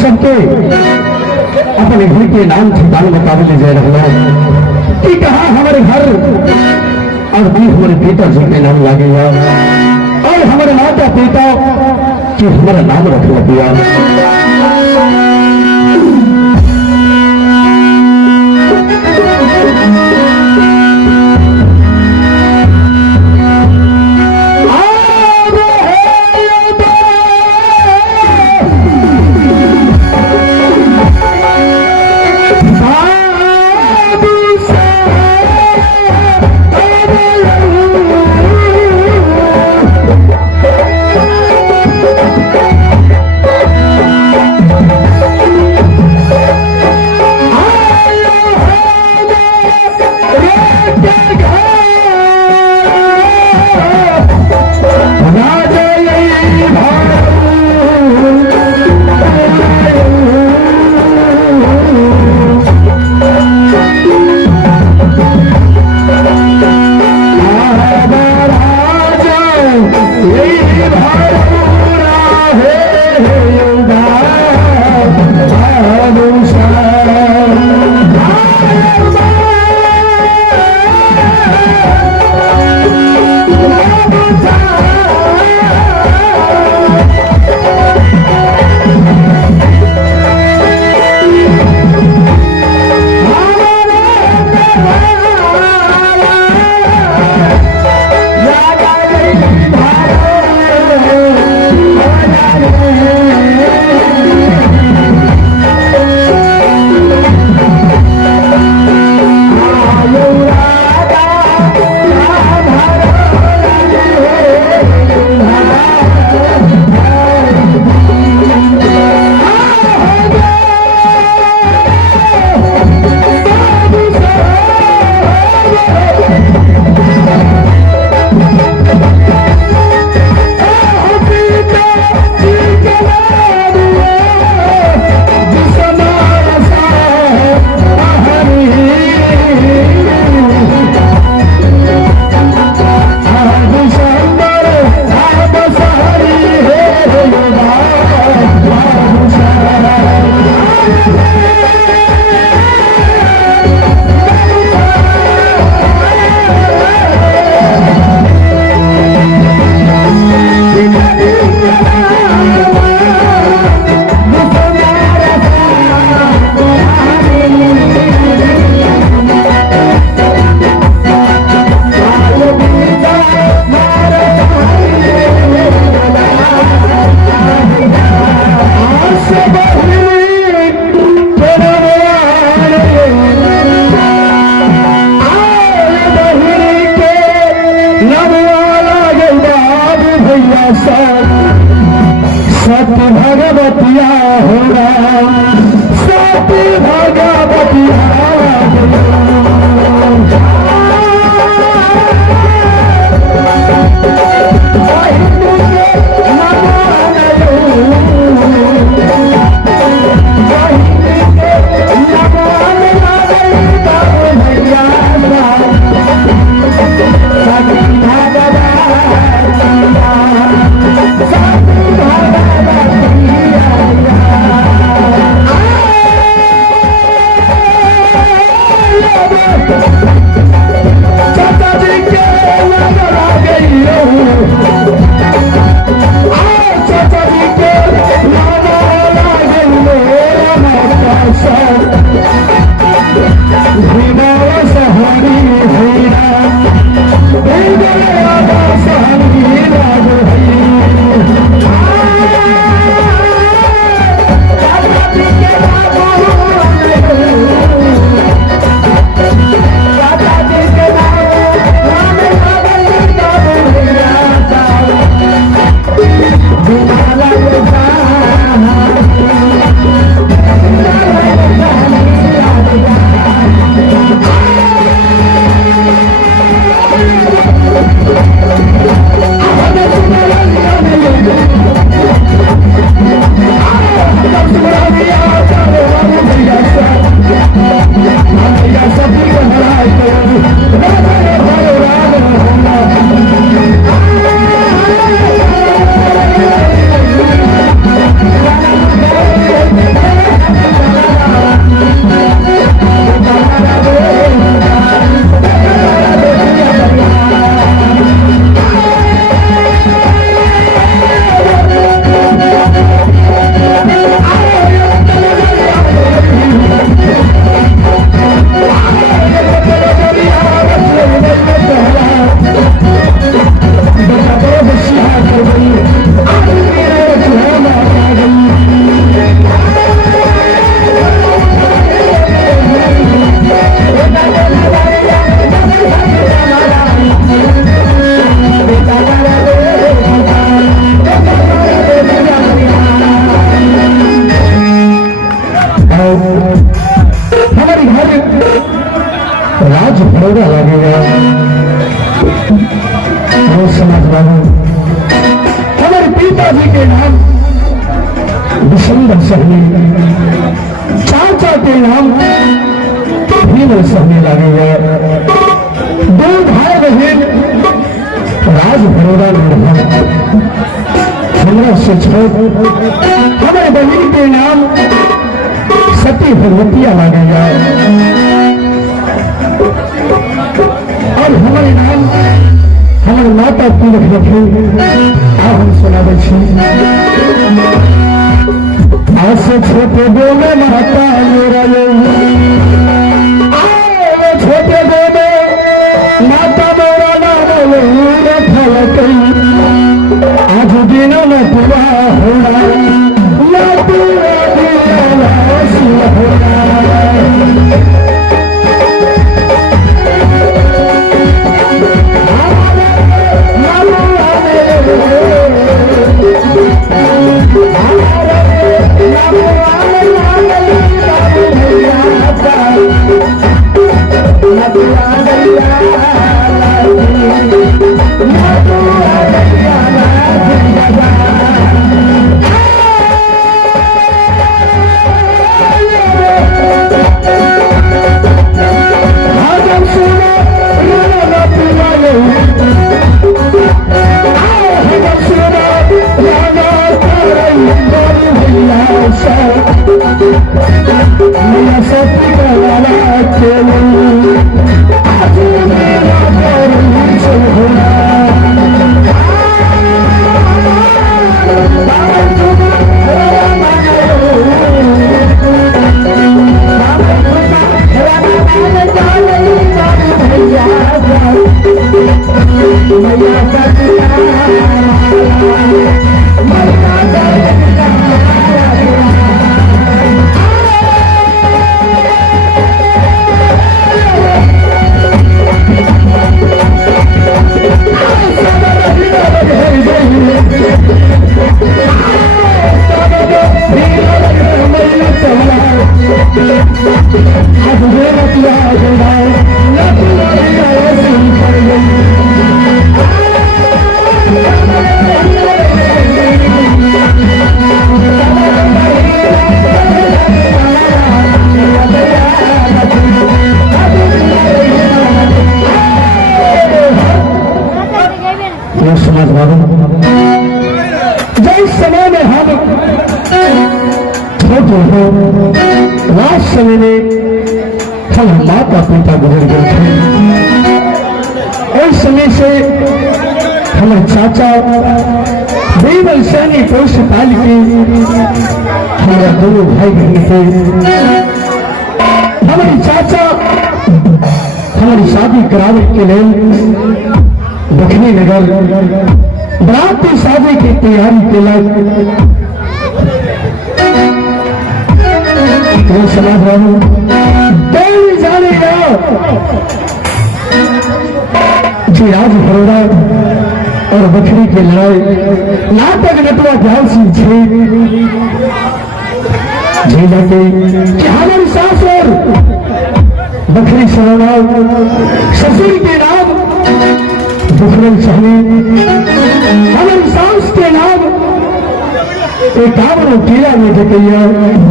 सबके अपने घर के नाम ठिकाने बता दीजिए रखना कि कहा हमारे घर और भी हमारे पिताजी के नाम लगेगा और हमारे माता पिता कि हमारा नाम रख दिया। राज भरोगा लगेगा। और समाज वालों, हमारे पिताजी के नाम विशंबर सहनी, चाचा के नाम भीमल सहनी लगेगा। दो भाई बहन राज भरोगा निर्भर, हमरा से छोट हमारे बहन के नाम सती भगवतिया लगेगा। और हमारे नाम हमारे माता तिलक रखे। आप हम सुनावे आज से छोटे दो में माता मेरा छोटे दो में माता मेरा नाम आज दिन में पूरा होना लास्ट समय में हम माता पिता गुजर गए थे। उस समय से हमारे चाचा बीरबल सैनी पोष पाल के हमारे दोनों भाई बहन थे। हमारे चाचा हमारी शादी कराने के लिए दक्षिणी नगर बारात की शादी की तैयारी के लिए समाज वालों जाने जी राज भरोड़ा और बकरी की लड़ाई नाटक नटवा ध्यान से जी लगे कि हमारी सास और बकरी सरोड़ा ससुर के नाम दुश्मन सहनी, हमारी सास के नाम एक कामनो कीड़ा में जटिया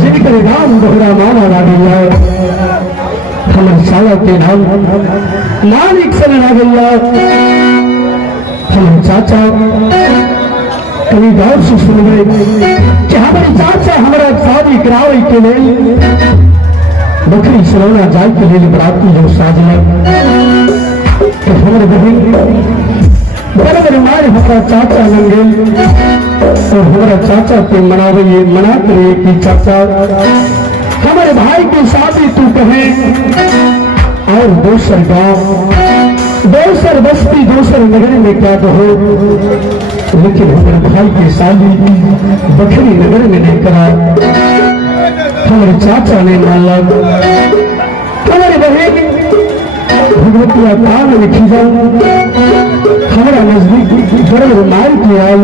जिनकर नाम दोहरा मामा लागैया। हमारे साला के नाम मालिक सन लागैया। हमारे चाचा कभी गौर से सुन गए कि हमारे चाचा हमारा शादी करावे के लिए बकरी सरोना जाए के लिए बराती जो साजना तो हमारे बहन बड़े बड़े मारे हमारा चाचा लंगे और हमारा चाचा के मना करे कि चाचा हमारे भाई की शादी तू कहे और दोसर गांव दोसर बस्ती दोसर नगर में क्या कहो, लेकिन हमारे भाई की शादी बकरी नगर में नहीं करा। हमारे चाचा ने माना हमारे बहन भगवतिया कान लिखी जाओ हमारा नजदीक बड़े मार के आई